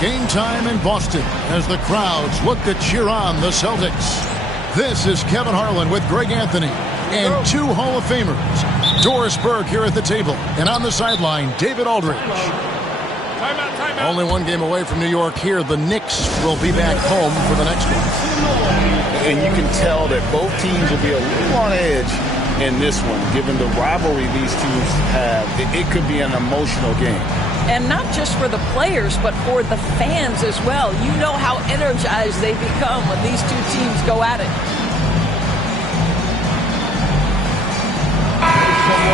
game time in Boston as the crowds look to cheer on the Celtics. This is Kevin Harlan with Greg Anthony and two Hall of Famers. Doris Burke here at the table, and on the sideline, David Aldridge. Timeout. Only one game away from New York here. The Knicks will be back home for the next one. And you can tell that both teams will be a little on edge in this one, given the rivalry these teams have. It could be an emotional game. And not just for the players, but for the fans as well. You know how energized they become when these two teams go at it.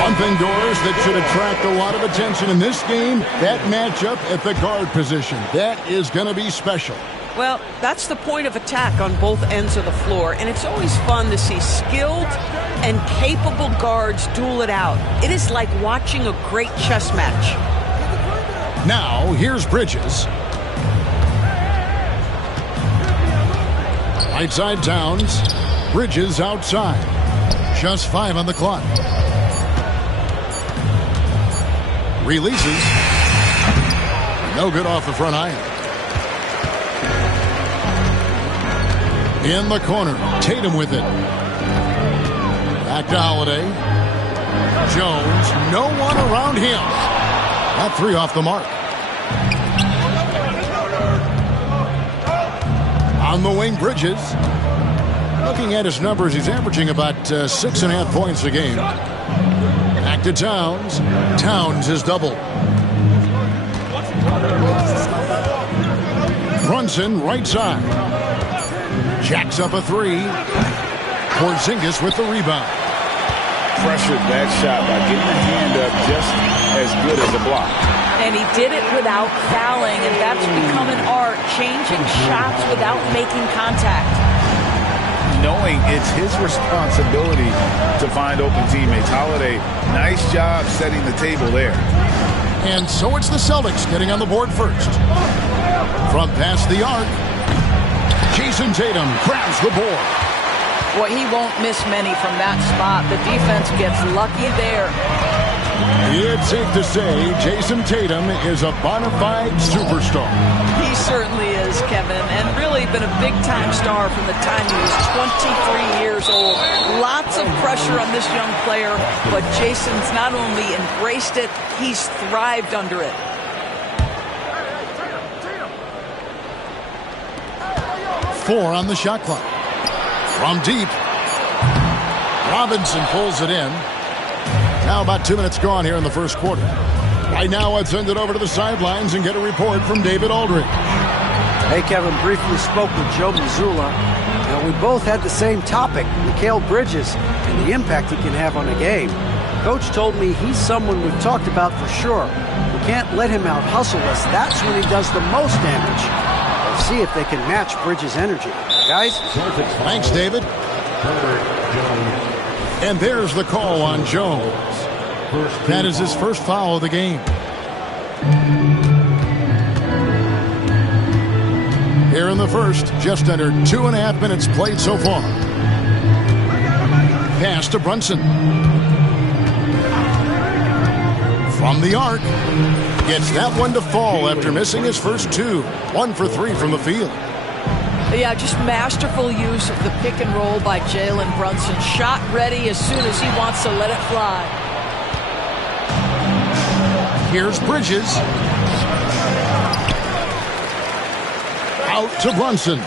One thing, Doris, that should attract a lot of attention in this game, that matchup at the guard position. That is going to be special. Well, that's the point of attack on both ends of the floor, and it's always fun to see skilled and capable guards duel it out. It is like watching a great chess match. Now, here's Bridges. Right side Towns. Bridges outside. Just 5 on the clock. Releases. No good off the front iron. In the corner. Tatum with it. Back to Holiday. Jones. No one around him. That 3 off the mark. On the wing, Bridges. Looking at his numbers, he's averaging about 6.5 points a game. Back to Towns. Towns is double. Brunson, right side. Jacks up a 3. Porzingis with the rebound. Pressured that shot by getting the hand up just as good as a block. And he did it without fouling, and that's become an art, changing shots without making contact. Knowing it's his responsibility to find open teammates. Holiday, nice job setting the table there. And so it's the Celtics getting on the board first. From past the arc, Jason Tatum grabs the board. Well, he won't miss many from that spot. The defense gets lucky there. It's safe to say Jason Tatum is a bona fide superstar. He certainly is, Kevin, and really been a big-time star from the time he was 23 years old. Lots of pressure on this young player, but Jason's not only embraced it, he's thrived under it. Four on the shot clock. From deep. Robinson pulls it in. Now about 2 minutes gone here in the first quarter. Right now, let's send it over to the sidelines and get a report from David Aldridge. Hey, Kevin, briefly spoke with Joe Mazzulla. We both had the same topic, Mikal Bridges, and the impact he can have on a game. Coach told me he's someone we've talked about for sure. We can't let him out-hustle us. That's when he does the most damage. We'll see if they can match Bridges' energy. Guys? Thanks, David. And there's the call on Jones. That is his first foul of the game. Here in the first, just under 2.5 minutes played so far. Pass to Brunson. From the arc. Gets that one to fall after missing his first 2. 1 for 3 from the field. Yeah, just masterful use of the pick and roll by Jalen Brunson. Shot ready as soon as he wants to let it fly. Here's Bridges. Out to Brunson.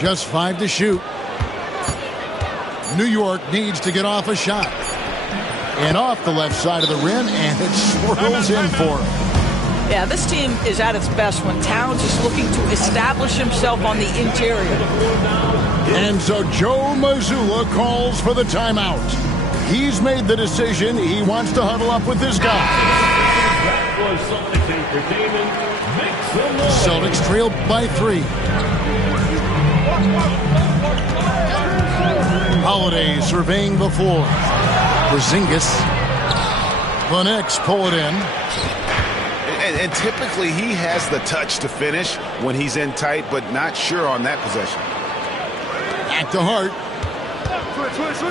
Just 5 to shoot. New York needs to get off a shot. And off the left side of the rim, and it swirls in for him. Yeah, this team is at its best when Towns is looking to establish himself on the interior. And so Joe Mazzulla calls for the timeout. He's made the decision. He wants to huddle up with this guy. Celtics trailed by 3. Holiday surveying the floor. Porzingis. The Knicks pull it in. And typically he has the touch to finish when he's in tight, but not sure on that possession. Back to Hart.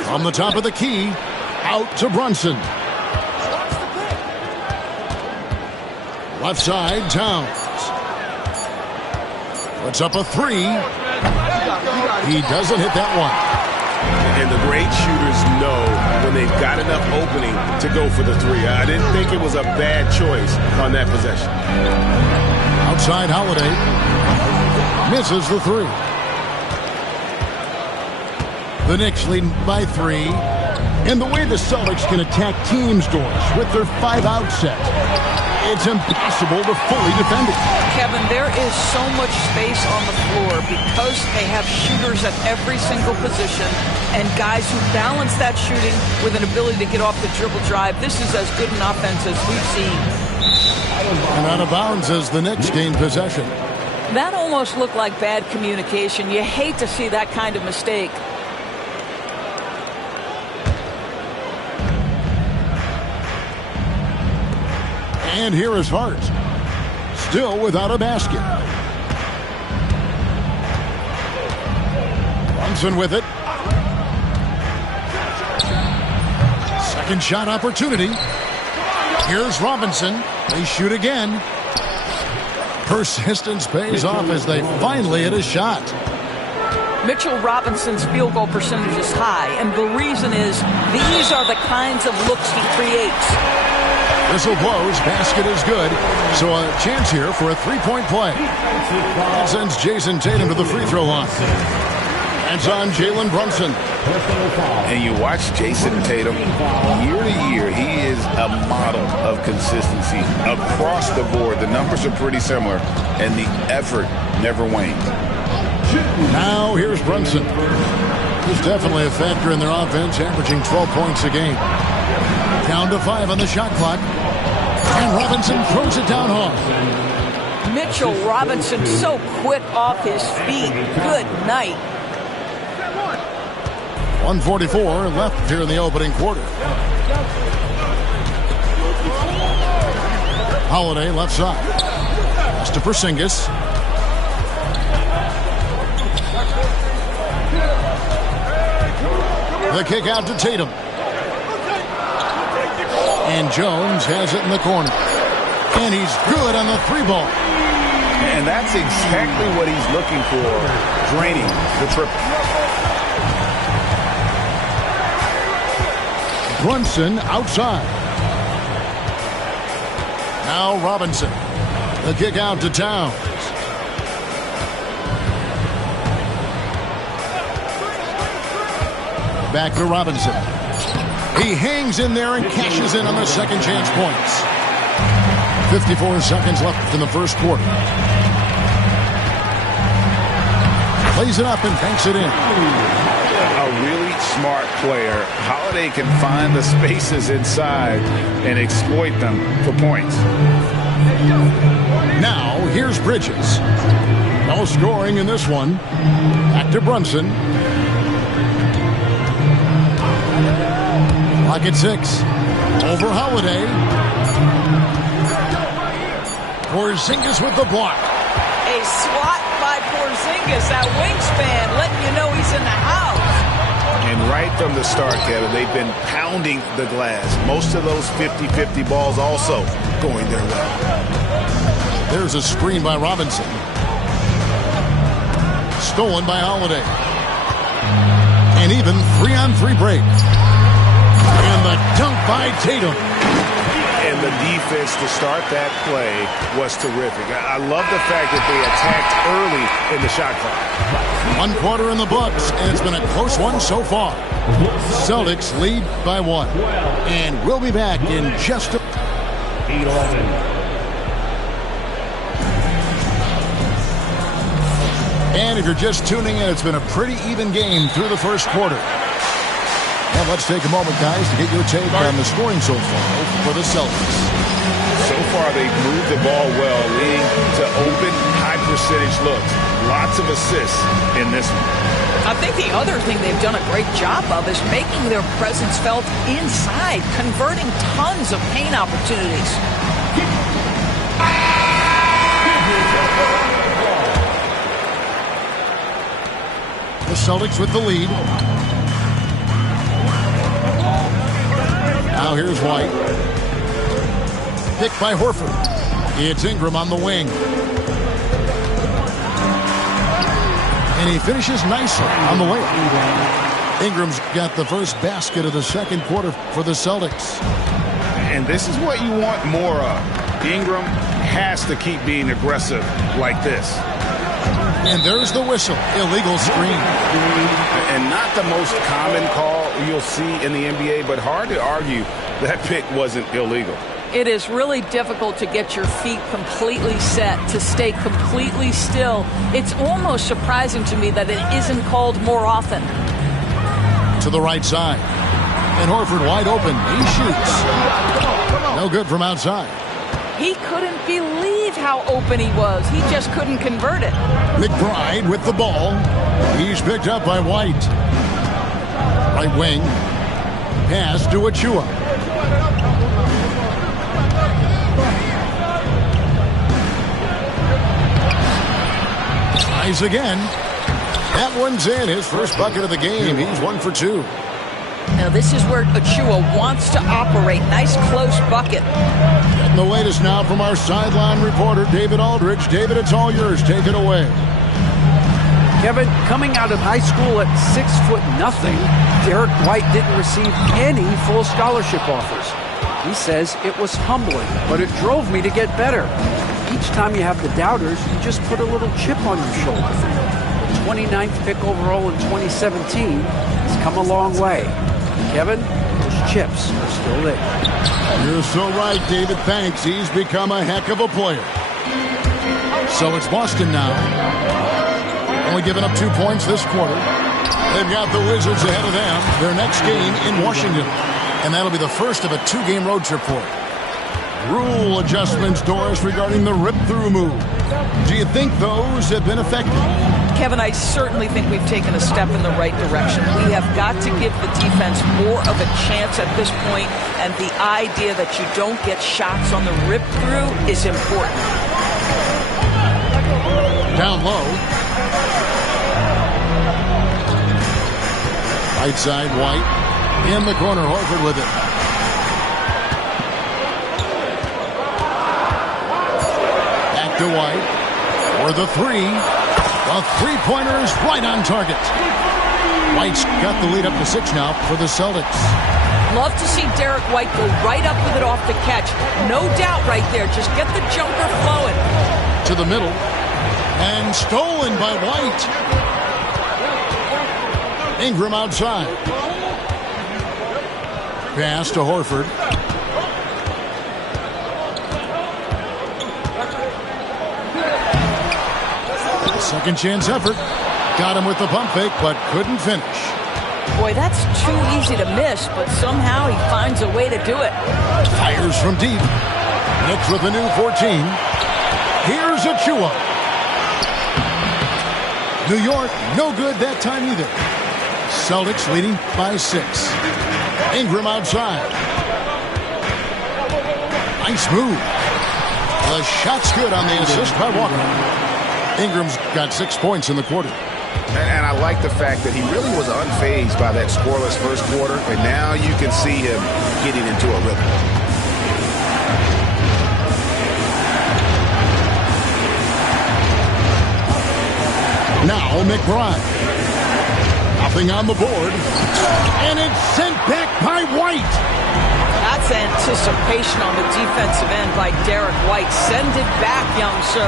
From the top of the key, out to Brunson. Left side, Towns. Puts up a three. He doesn't hit that one. And the great shooters know when they've got enough opening to go for the three. I didn't think it was a bad choice on that possession. Outside Holiday. Misses the three. The Knicks leading by 3. And the way the Celtics can attack teams, Doris, with their 5-out set, it's impossible to fully defend it. Kevin, there is so much space on the floor because they have shooters at every single position and guys who balance that shooting with an ability to get off the dribble drive. This is as good an offense as we've seen. And out of bounds as the Knicks gain possession. That almost looked like bad communication. You hate to see that kind of mistake. And here is Hart. Still without a basket. Brunson with it. Second shot opportunity. Here's Robinson. They shoot again. Persistence pays off as they finally hit a shot. Mitchell Robinson's field goal percentage is high, and the reason is these are the kinds of looks he creates. Whistle blows, basket is good, so a chance here for a three-point play. That sends Jason Tatum to the free throw line. That's on Jalen Brunson. And you watch Jason Tatum, year to year, he is a model of consistency. Across the board, the numbers are pretty similar, and the effort never waned. Now here's Brunson. He's definitely a factor in their offense, averaging 12 points a game. Down to 5 on the shot clock. And Robinson throws it down hard. Mitchell Robinson so quick off his feet. Good night. 1:44 left here in the opening quarter. Holiday left side. Pass to Porzingis. The kick out to Tatum. And Jones has it in the corner. And he's good on the three ball. And that's exactly what he's looking for, draining the triple. Brunson outside. Now Robinson. The kick out to Towns. Back to Robinson. He hangs in there and cashes in on the second chance points. 54 seconds left in the first quarter. Plays it up and banks it in. A really smart player. Holiday can find the spaces inside and exploit them for points. Now here's Bridges. No scoring in this one. Back to Brunson. Clock at 6. Over Holiday. Porzingis with the block. A swat by Porzingis, that wingspan, letting you know he's in the house. And right from the start, Kevin, they've been pounding the glass. Most of those 50-50 balls also going their way. There's a screen by Robinson. Stolen by Holiday. And even 3-on-3 break. And the dunk by Tatum. And the defense to start that play was terrific. I love the fact that they attacked early in the shot clock. 1 quarter in the books, and it's been a close one so far. Celtics lead by 1. And we'll be back in just a... 11. And if you're just tuning in, it's been a pretty even game through the first quarter. And let's take a moment, guys, to get your take on the scoring so far for the Celtics. So far, they've moved the ball well, leading to open, high-percentage looks. Lots of assists in this one. I think the other thing they've done a great job of is making their presence felt inside, converting tons of paint opportunities. The Celtics with the lead. Now here's White. Picked by Horford. It's Ingram on the wing. And he finishes nicely on the layup. Ingram's got the first basket of the second quarter for the Celtics. And this is what you want more of. Ingram has to keep being aggressive like this. And there's the whistle. Illegal screen. And not the most common call you'll see in the NBA, but hard to argue that pick wasn't illegal. It is really difficult to get your feet completely set, to stay completely still. It's almost surprising to me that it isn't called more often. To the right side. And Horford wide open. He shoots. No good from outside. He couldn't believe how open he was. He just couldn't convert it. McBride with the ball. He's picked up by White. Right wing. Pass to Achua. Tries again. That one's in. His first bucket of the game. He's 1 for 2. Now this is where Achua wants to operate. Nice close bucket. Getting the latest now from our sideline reporter, David Aldridge. David, it's all yours. Take it away. Kevin, coming out of high school at 6'0", Derek White didn't receive any full scholarship offers. He says it was humbling, but it drove me to get better. Each time you have the doubters, you just put a little chip on your shoulder. The 29th pick overall in 2017 has come a long way. Kevin, those chips are still there. You're so right, David. Thanks. He's become a heck of a player. So it's Boston now. Only giving up 2 points this quarter. They've got the Wizards ahead of them. Their next game in Washington. And that'll be the first of a 2-game road trip for it. Rule adjustments, Doris, regarding the rip-through move. Do you think those have been effective? Kevin, I certainly think we've taken a step in the right direction. We have got to give the defense more of a chance at this point, and the idea that you don't get shots on the rip-through is important. Down low. Right side, White. In the corner, Horford with it. Back to White. For the three. The three-pointer is right on target. White's got the lead up to 6 now for the Celtics. Love to see Derek White go right up with it off the catch. No doubt right there. Just get the jumper flowing. To the middle. And stolen by White. Ingram outside. Pass to Horford. Second chance effort. Got him with the pump fake, but couldn't finish. Boy, that's too easy to miss, but somehow he finds a way to do it. Fires from deep. Knicks with a new 14. Here's Achua. New York, no good that time either. Celtics leading by 6. Ingram outside. Nice move. The shot's good on the assist by Walker. Ingram's got 6 points in the quarter. And I like the fact that he really was unfazed by that scoreless first quarter, and now you can see him getting into a rhythm. Now McBride. Nothing on the board. And it's sent back by White. That's anticipation on the defensive end by Derek White. Send it back, young sir.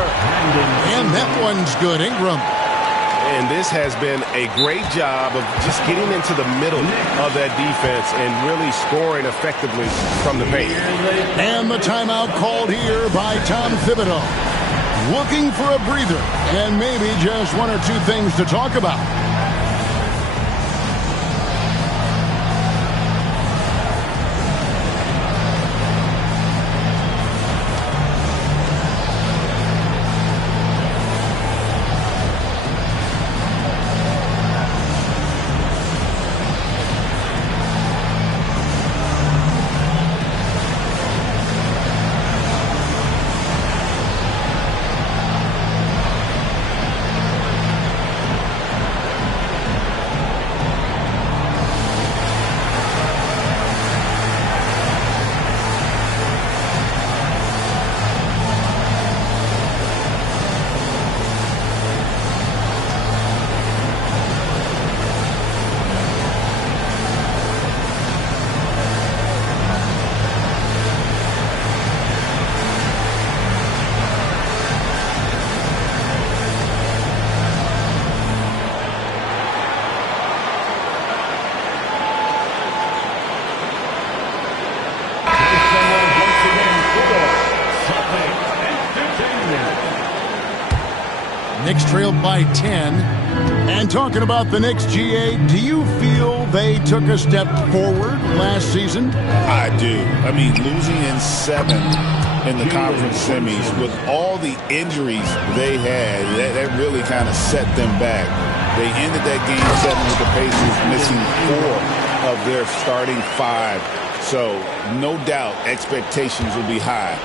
And that one's good. Ingram. And this has been a great job of just getting into the middle of that defense and really scoring effectively from the paint. And the timeout called here by Tom Thibodeau. Looking for a breather and maybe just 1 or 2 things to talk about. Knicks trailed by 10. And talking about the Knicks, GA, do you feel they took a step forward last season? I do. I mean, losing in 7 in the conference semis with all the injuries they had, that really kind of set them back. They ended that game 7 with the Pacers missing 4 of their starting 5. So, no doubt, expectations will be high.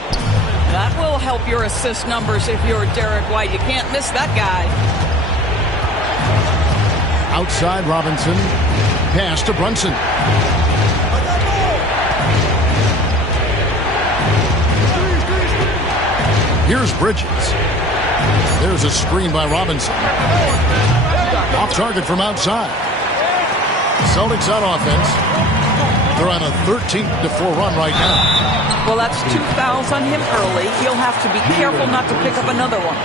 That will help your assist numbers if you're Derek White. You can't miss that guy. Outside Robinson. Pass to Brunson. Here's Bridges. There's a screen by Robinson. Off target from outside. Celtics on offense. They're on a 13-4 run right now. Well, that's 2 fouls on him early. He'll have to be careful not to pick up another one.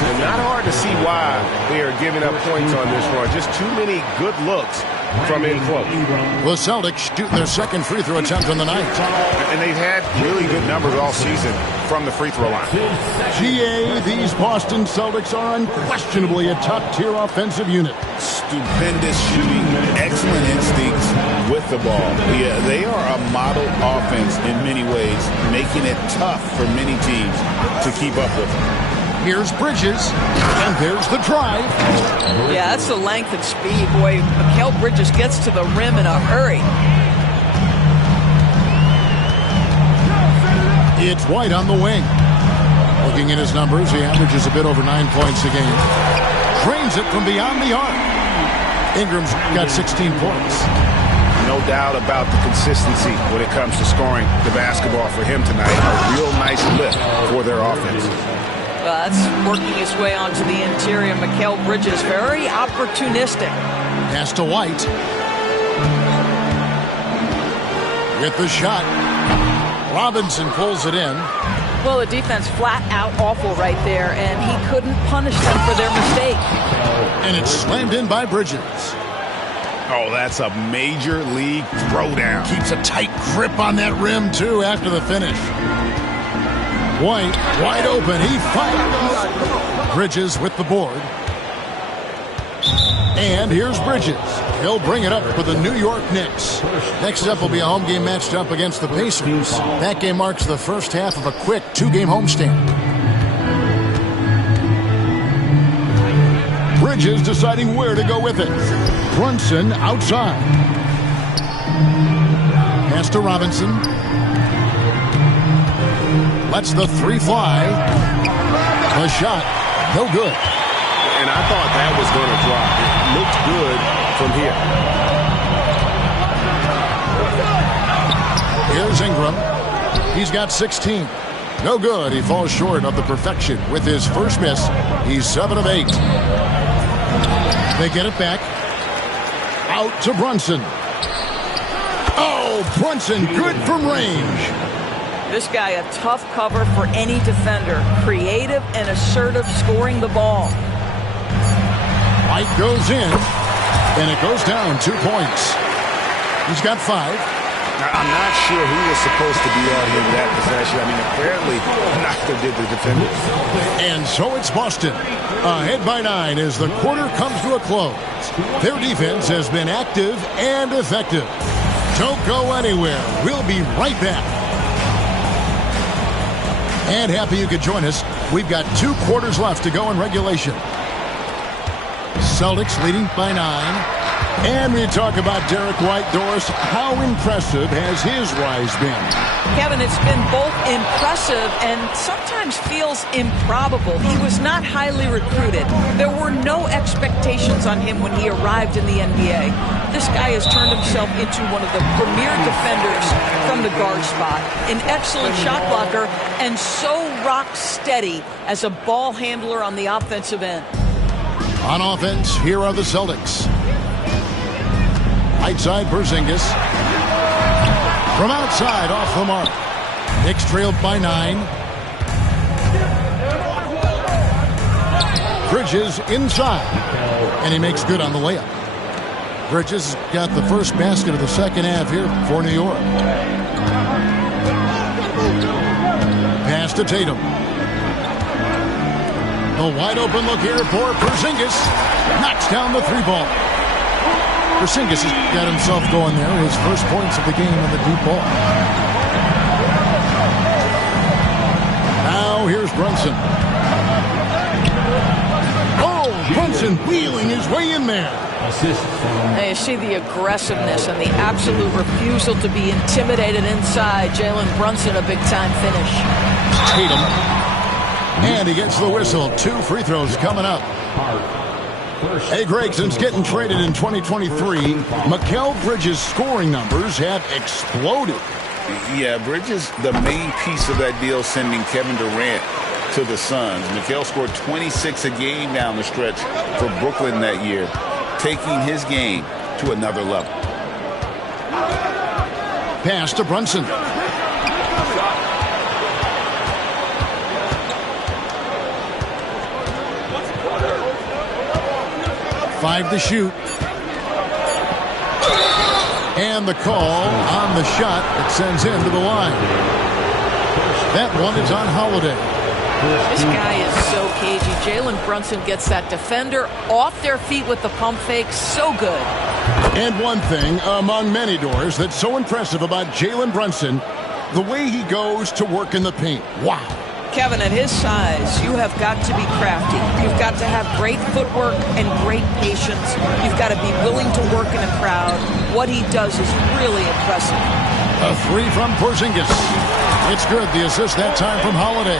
And not hard to see why they are giving up points on this run. Just too many good looks from in close. The Celtics shooting their second free throw attempt on the night. And they've had really good numbers all season from the free throw line. GA, these Boston Celtics are unquestionably a top-tier offensive unit. Stupendous shooting, excellent instincts with the ball. Yeah, they are a model offense in many ways, making it tough for many teams to keep up with them. Here's Bridges, and there's the drive. Yeah, that's the length and speed. Boy, Mikal Bridges gets to the rim in a hurry. It's White on the wing. Looking at his numbers, he averages a bit over 9 points a game. Drains it from beyond the arc. Ingram's got 16 points. No doubt about the consistency when it comes to scoring the basketball for him tonight. A real nice lift for their offense. That's working his way onto the interior. Mikal Bridges, very opportunistic. Pass to White. With the shot. Robinson pulls it in. Well, the defense flat out awful right there, and he couldn't punish them for their mistake. And it's slammed in by Bridges. Oh, that's a major league throwdown. Keeps a tight grip on that rim, too, after the finish. White, wide open. He fires. Bridges with the board. And here's Bridges. He'll bring it up for the New York Knicks. Next up will be a home game matched up against the Pacers. That game marks the first half of a quick 2-game homestand. Bridges deciding where to go with it. Brunson outside. Pass to Robinson. Lets the 3 fly. The shot, no good. And I thought that was going to drop. It looked good from here. Here's Ingram. He's got 16. No good. He falls short of the perfection with his first miss. He's 7 of 8. They get it back. Out to Brunson. Oh, Brunson, good from range. This guy, a tough cover for any defender. Creative and assertive scoring the ball. White goes in, and it goes down 2 points. He's got 5. I'm not sure who was supposed to be on him that possession. I mean, apparently neither did the defenders. And so it's Boston. Ahead by 9 as the quarter comes to a close. Their defense has been active and effective. Don't go anywhere. We'll be right back. And happy you could join us. We've got 2 quarters left to go in regulation. Celtics leading by 9. And we talk about Derek White. Doris, how impressive has his rise been? Kevin, it's been both impressive and sometimes feels improbable. He was not highly recruited. There were no expectations on him when he arrived in the NBA. This guy has turned himself into one of the premier defenders from the guard spot. An excellent shot blocker and so rock steady as a ball handler on the offensive end. On offense, here are the Celtics. Right side, Porzingis. From outside, off the mark. Knicks trailed by 9. Bridges inside. And he makes good on the layup. Bridges got the first basket of the second half here for New York. Pass to Tatum. The wide open look here for Porzingis. Knocks down the three ball. Porzingis has got himself going there. His first points of the game on the deep ball. Now here's Brunson. Oh, Brunson wheeling his way in there. Now you see the aggressiveness and the absolute refusal to be intimidated inside. Jalen Brunson, a big-time finish. Tatum. And he gets the whistle. 2 free throws coming up. Hey, Greg, since getting traded in 2023, Mikal Bridges' scoring numbers have exploded. Yeah, Bridges, the main piece of that deal, sending Kevin Durant to the Suns. Mikal scored 26 a game down the stretch for Brooklyn that year, taking his game to another level. Pass to Brunson. Five to shoot. And the call on the shot that sends him to the line. That one is on Holiday. This guy is so cagey. Jalen Brunson gets that defender off their feet with the pump fake. So good. And one thing among many, Doors, that's so impressive about Jalen Brunson, the way he goes to work in the paint. Wow. Kevin, at his size, you have got to be crafty. You've got to have great footwork and great patience. You've got to be willing to work in a crowd. What he does is really impressive. A three from Porzingis. It's good. The assist that time from Holiday.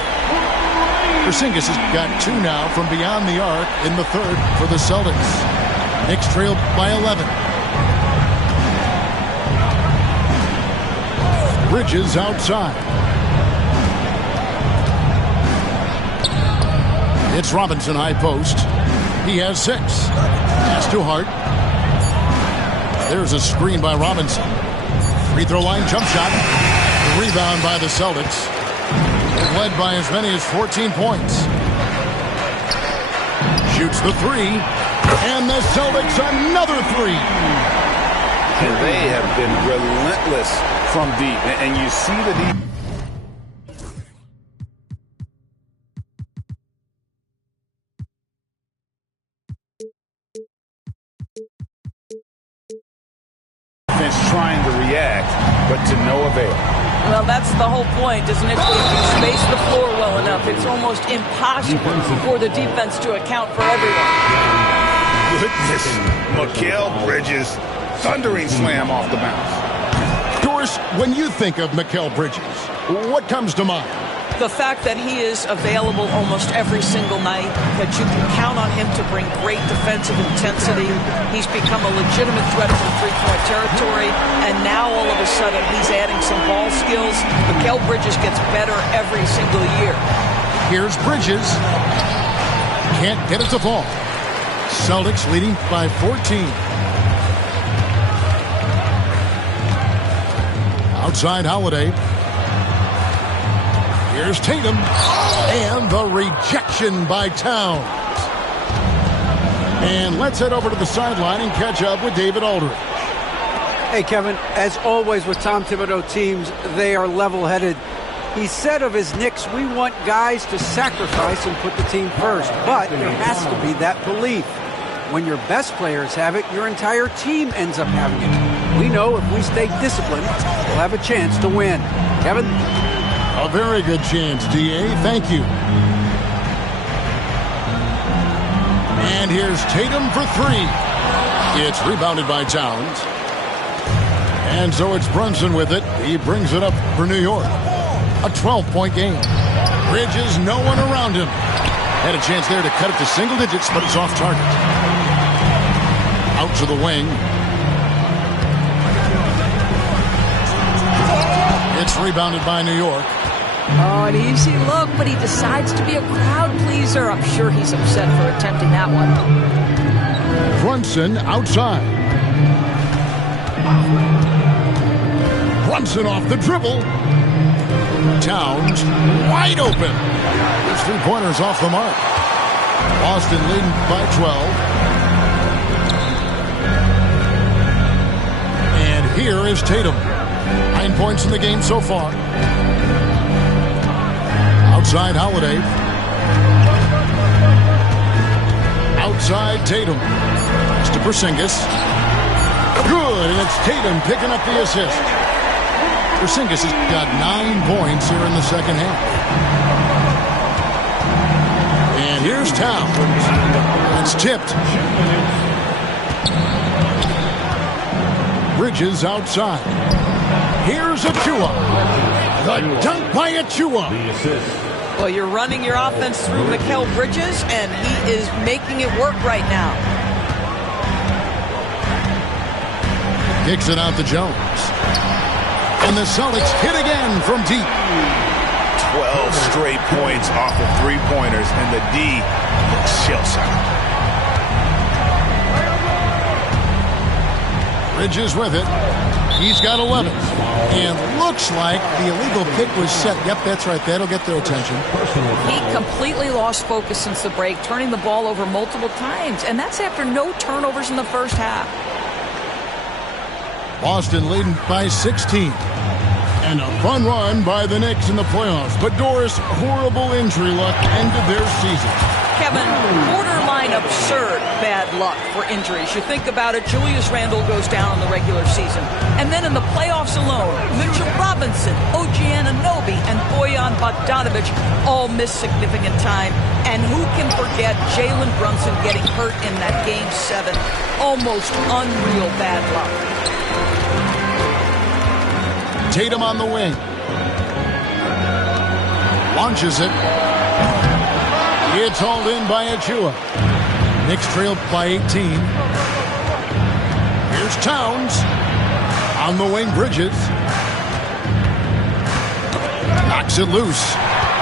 Porzingis has got 2 now from beyond the arc in the third for the Celtics. Knicks trail by 11. Bridges outside. It's Robinson high post. He has 6. Pass to Hart. There's a screen by Robinson. Free throw line jump shot. The rebound by the Celtics. They've led by as many as 14 points. Shoots the 3. And the Celtics another 3. And they have been relentless from deep. And you see the deep. Trying to react, but to no avail. Well, that's the whole point, isn't it? If you space the floor well enough, it's almost impossible for the defense to account for everyone. Goodness, Mikal Bridges, thundering slam off the bounce. Doris, when you think of Mikal Bridges, what comes to mind? The fact that he is available almost every single night, that you can count on him to bring great defensive intensity. He's become a legitimate threat from three-point territory, and now all of a sudden he's adding some ball skills. Mikal Bridges gets better every single year. Here's Bridges. Can't get it to fall. Celtics leading by 14. Outside Holiday. Here's Tatum. And the rejection by Towns. And let's head over to the sideline and catch up with David Aldridge. Hey, Kevin, as always with Tom Thibodeau teams, they are level-headed. He said of his Knicks, we want guys to sacrifice and put the team first. But there has to be that belief. When your best players have it, your entire team ends up having it. We know if we stay disciplined, we'll have a chance to win. Kevin? A very good chance, D.A. Thank you. And here's Tatum for 3. It's rebounded by Towns. And so it's Brunson with it. He brings it up for New York. A 12-point game. Bridges, no one around him. Had a chance there to cut it to single digits, but it's off target. Out to the wing. It's rebounded by New York. Oh, an easy look, but he decides to be a crowd pleaser. I'm sure he's upset for attempting that one. Brunson outside. Brunson off the dribble. Towns wide open. His 3-pointers off the mark. Boston leading by 12. And here is Tatum. 9 points in the game so far. Outside Holiday. Outside Tatum. It's to Porzingis. Good, and it's Tatum picking up the assist. Porzingis has got 9 points here in the second half. And here's Towns. It's tipped. Bridges outside. Here's Achua. The dunk by Achua. Well, you're running your offense through Mikal Bridges, and he is making it work right now. Kicks it out to Jones. And the Celtics hit again from deep. 12 straight points off of three-pointers, and the D looks shell-shocked. Bridges with it. He's got 11. And looks like the illegal pick was set. Yep, that's right. That'll get their attention. He completely lost focus since the break, turning the ball over multiple times. And that's after no turnovers in the first half. Boston leading by 16. And a fun run by the Knicks in the playoffs. But Doris, horrible injury luck ended their season. Kevin, borderline absurd bad luck for injuries. You think about it, Julius Randle goes down in the regular season. And then in the playoffs alone, Mitchell Robinson, OG Anunoby, and Bojan Bogdanovic all miss significant time. And who can forget Jalen Brunson getting hurt in that Game 7? Almost unreal bad luck. Tatum on the wing. Launches it. It's hauled in by Achua. Knicks trailed by 18. Here's Towns. On the wing, Bridges. Knocks it loose.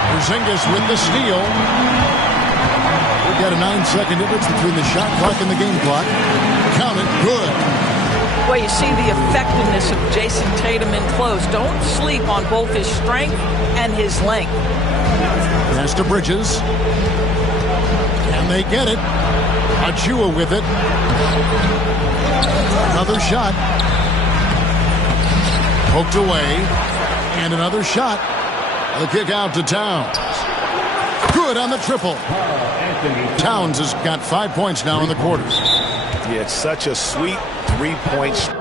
Porzingis with the steal. We've got a 9-second difference between the shot clock and the game clock. Count it. Good. Well, you see the effectiveness of Jason Tatum in close. Don't sleep on both his strength and his length. Pass to Bridges. Can they get it? Achua with it. Another shot. Poked away. And another shot. The kick out to Towns. Good on the triple. Towns has got 5 points now in the quarters. Yeah, it's such a sweet 3-point shot.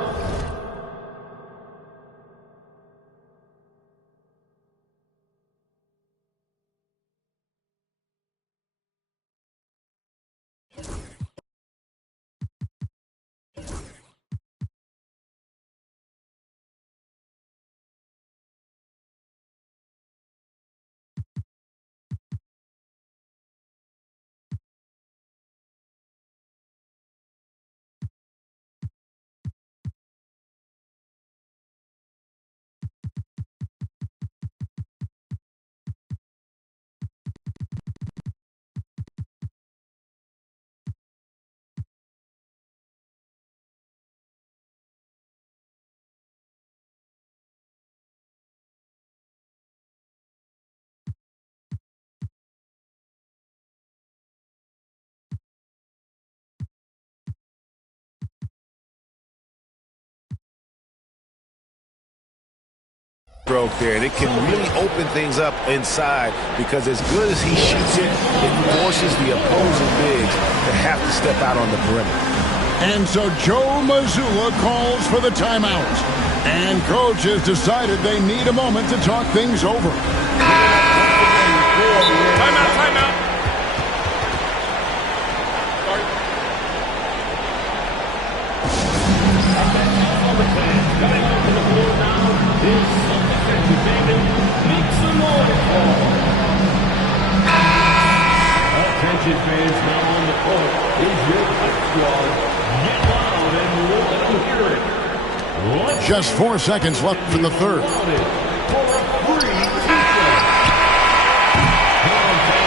Broke there, and it can really open things up inside because as good as he shoots it, it forces the opposing bigs to have to step out on the perimeter. And so Joe Mazzulla calls for the timeout. And coach has decided they need a moment to talk things over. Timeout, timeout. Attention fans now on the court is your Kite Squad. Get loud and let them hear it. Just 4 seconds left in the third.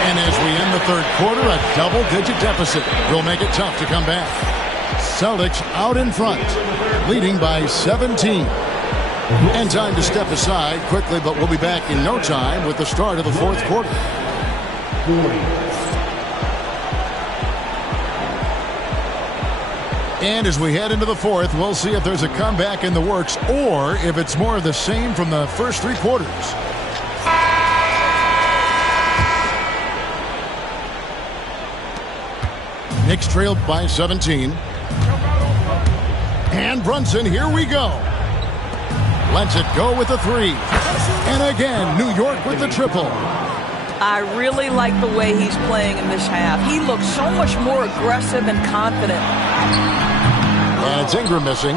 And as we end the third quarter, a double-digit deficit will make it tough to come back. Celtics out in front, leading by 17. And time to step aside quickly, but we'll be back in no time with the start of the fourth quarter. And as we head into the fourth, we'll see if there's a comeback in the works or if it's more of the same from the first 3 quarters. Knicks trailed by 17. And Brunson, here we go. Lets it go with the three. And again, New York with the triple. I really like the way he's playing in this half. He looks so much more aggressive and confident. And it's Ingram missing.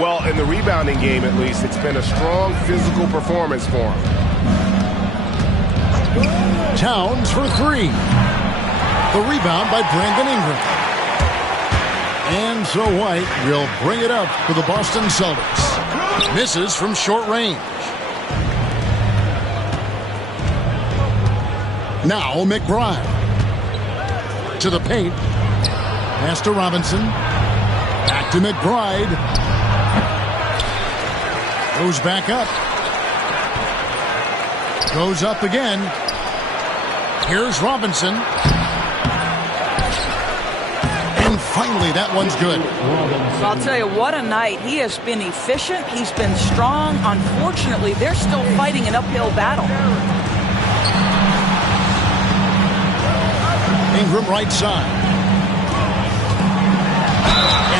Well, in the rebounding game, at least, it's been a strong physical performance for him. Towns for three. The rebound by Brandon Ingram. And so White will bring it up for the Boston Celtics. Misses from short range. Now McBride. To the paint. Pass to Robinson. Back to McBride. Goes back up. Goes up again. Here's Robinson. And finally, that one's good. I'll tell you, what a night. He has been efficient. He's been strong. Unfortunately, they're still fighting an uphill battle. Ingram right side.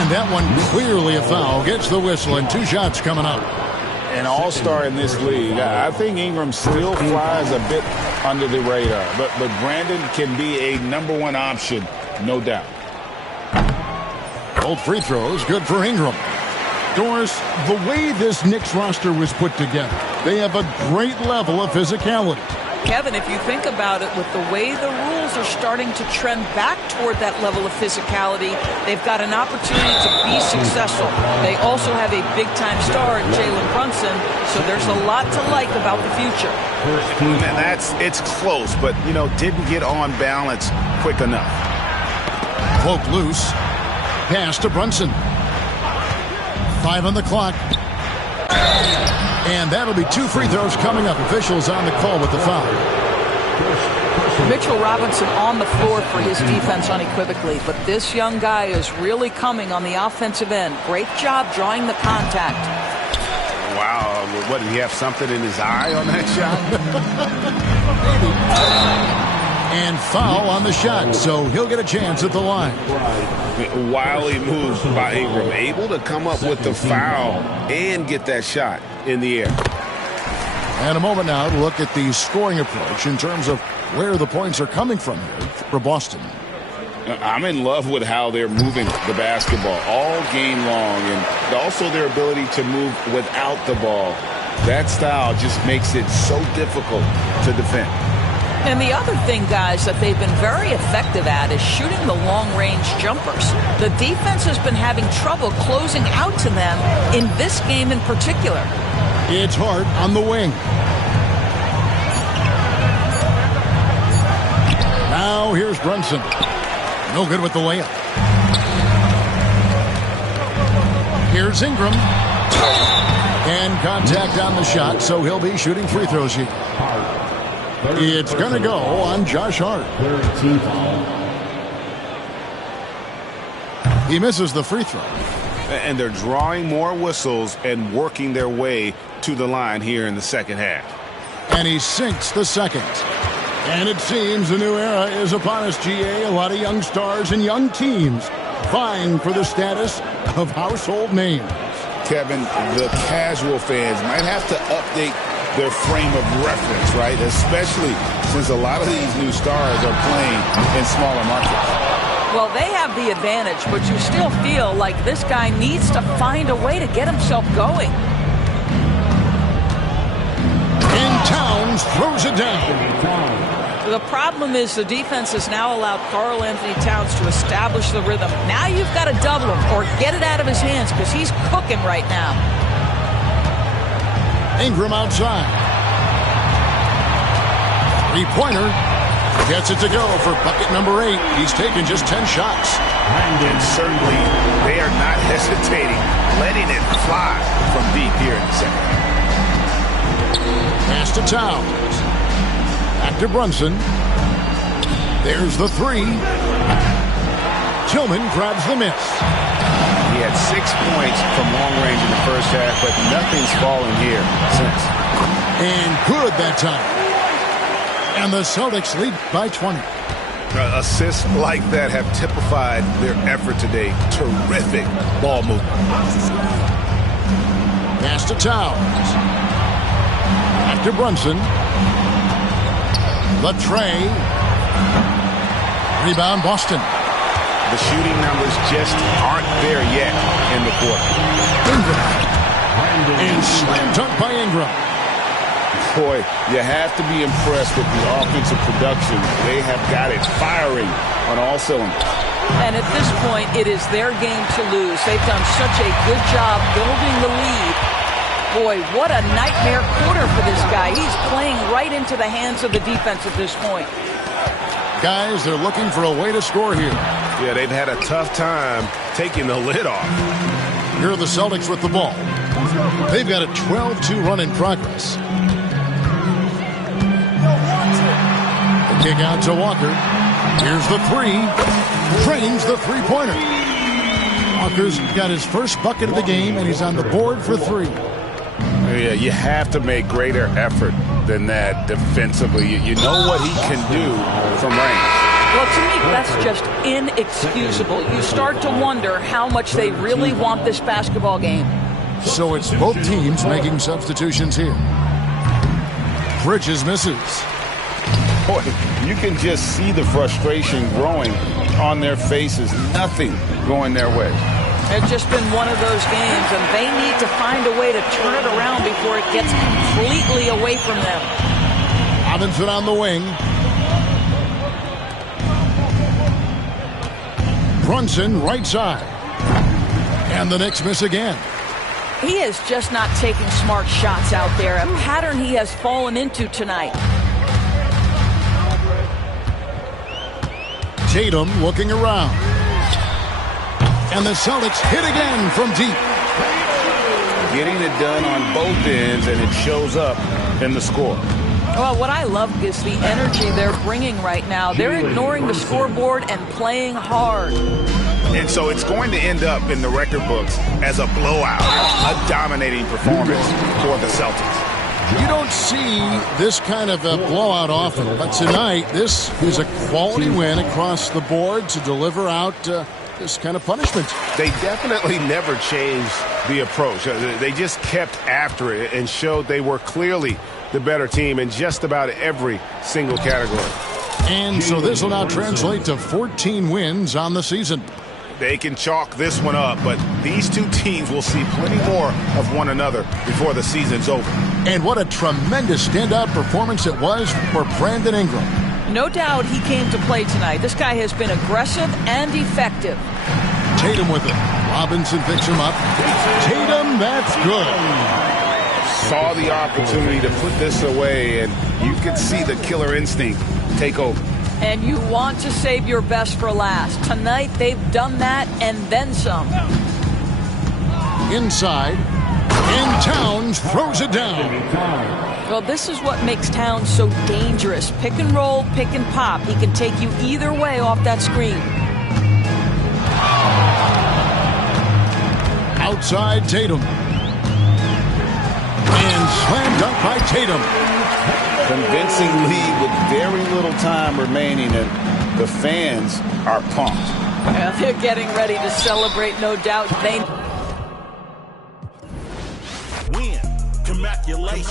And that one clearly a foul. Gets the whistle and 2 shots coming up. An all-star in this league. I think Ingram still flies a bit under the radar. But Brandon can be a #1 option, no doubt. Both free throws good for Ingram. Doris, the way this Knicks roster was put together, they have a great level of physicality. Kevin, if you think about it, with the way the rules are starting to trend back toward that level of physicality, they've got an opportunity to be successful. They also have a big-time star in Jalen Brunson, so there's a lot to like about the future. It's close, but, didn't get on balance quick enough. Cloak loose. Pass to Brunson. 5 on the clock. And that'll be 2 free throws coming up. Officials on the call with the foul. Mitchell Robinson on the floor for his defense unequivocally, but this young guy is really coming on the offensive end. Great job drawing the contact. Wow, what, did he have something in his eye on that shot? And foul on the shot, so he'll get a chance at the line. Wily move by Ingram, able to come up with the foul and get that shot in the air. And a moment now to look at the scoring approach in terms of where the points are coming from here for Boston. I'm in love with how they're moving the basketball all game long, and also their ability to move without the ball. That style just makes it so difficult to defend. And the other thing, guys, that they've been very effective at is shooting the long-range jumpers. The defense has been having trouble closing out to them in this game in particular. It's Hart on the wing. Now here's Brunson. No good with the layup. Here's Ingram. And contact on the shot, so he'll be shooting free throws here. It's going to go on Josh Hart. He misses the free throw. And they're drawing more whistles and working their way to the line here in the second half. And he sinks the second. And it seems a new era is upon us, GA. A lot of young stars and young teams vying for the status of household names. Kevin, the casual fans might have to update their frame of reference, right? Especially since a lot of these new stars are playing in smaller markets. Well, they have the advantage, but you still feel like this guy needs to find a way to get himself going. And Towns throws it down. The problem is the defense has now allowed Karl Anthony Towns to establish the rhythm. Now you've got to double him or get it out of his hands because he's cooking right now. Ingram outside. Three-pointer. Gets it to go for bucket number 8. He's taken just 10 shots. And certainly they are not hesitating, letting it fly from deep here in the second half. Pass to Towns. Back to Brunson. There's the 3. Tillman grabs the miss. He had 6 points from long range in the first half, but nothing's fallen here since. And good that time. And the Celtics lead by 20. Assists like that have typified their effort today. Terrific ball movement. Pass to Towns. Back to Brunson. Latre. Rebound Boston. The shooting numbers just aren't there yet in the quarter. Ingram. And slam dunk by Ingram. Boy, you have to be impressed with the offensive production. They have got it firing on all cylinders. And at this point, it is their game to lose. They've done such a good job building the lead. Boy, what a nightmare quarter for this guy. He's playing right into the hands of the defense at this point. Guys, they're looking for a way to score here. Yeah, they've had a tough time taking the lid off. Here are the Celtics with the ball. They've got a 12-2 run in progress. The kick out to Walker. Here's the three. Drains the three-pointer. Walker's got his first bucket of the game, and he's on the board for three. Yeah, you have to make greater effort than that defensively. You know what he can do from range. Well, to me, that's just inexcusable. You start to wonder how much they really want this basketball game. So it's both teams making substitutions here. Bridges misses. Boy, you can just see the frustration growing on their faces. Nothing going their way. It's just been one of those games, and they need to find a way to turn it around before it gets completely away from them. Robinson on the wing. Brunson right side. And the Knicks miss again. He is just not taking smart shots out there, a pattern he has fallen into tonight. Tatum looking around. And the Celtics hit again from deep. Getting it done on both ends, and it shows up in the score. Well, what I love is the energy they're bringing right now. They're ignoring the scoreboard and playing hard. And so it's going to end up in the record books as a blowout, a dominating performance for the Celtics. You don't see this kind of a blowout often, but tonight this is a quality win across the board to deliver out this kind of punishment. They definitely never changed the approach. They just kept after it and showed they were clearly the better team in just about every single category. And so this will now translate to 14 wins on the season. They can chalk this one up, but these two teams will see plenty more of one another before the season's over. And what a tremendous standout performance it was for Brandon Ingram. No doubt he came to play tonight. This guy has been aggressive and effective. Tatum with it. Robinson picks him up. Tatum, that's good. Saw the opportunity to put this away, and you could see the killer instinct take over. And you want to save your best for last. Tonight, they've done that and then some. Inside, and Towns throws it down. Well, this is what makes Towns so dangerous. Pick and roll, pick and pop. He can take you either way off that screen. Outside Tatum. And slam dunk by Tatum. Convincing lead with very little time remaining, and the fans are pumped. Well, they're getting ready to celebrate, no doubt. They Win. Congratulations.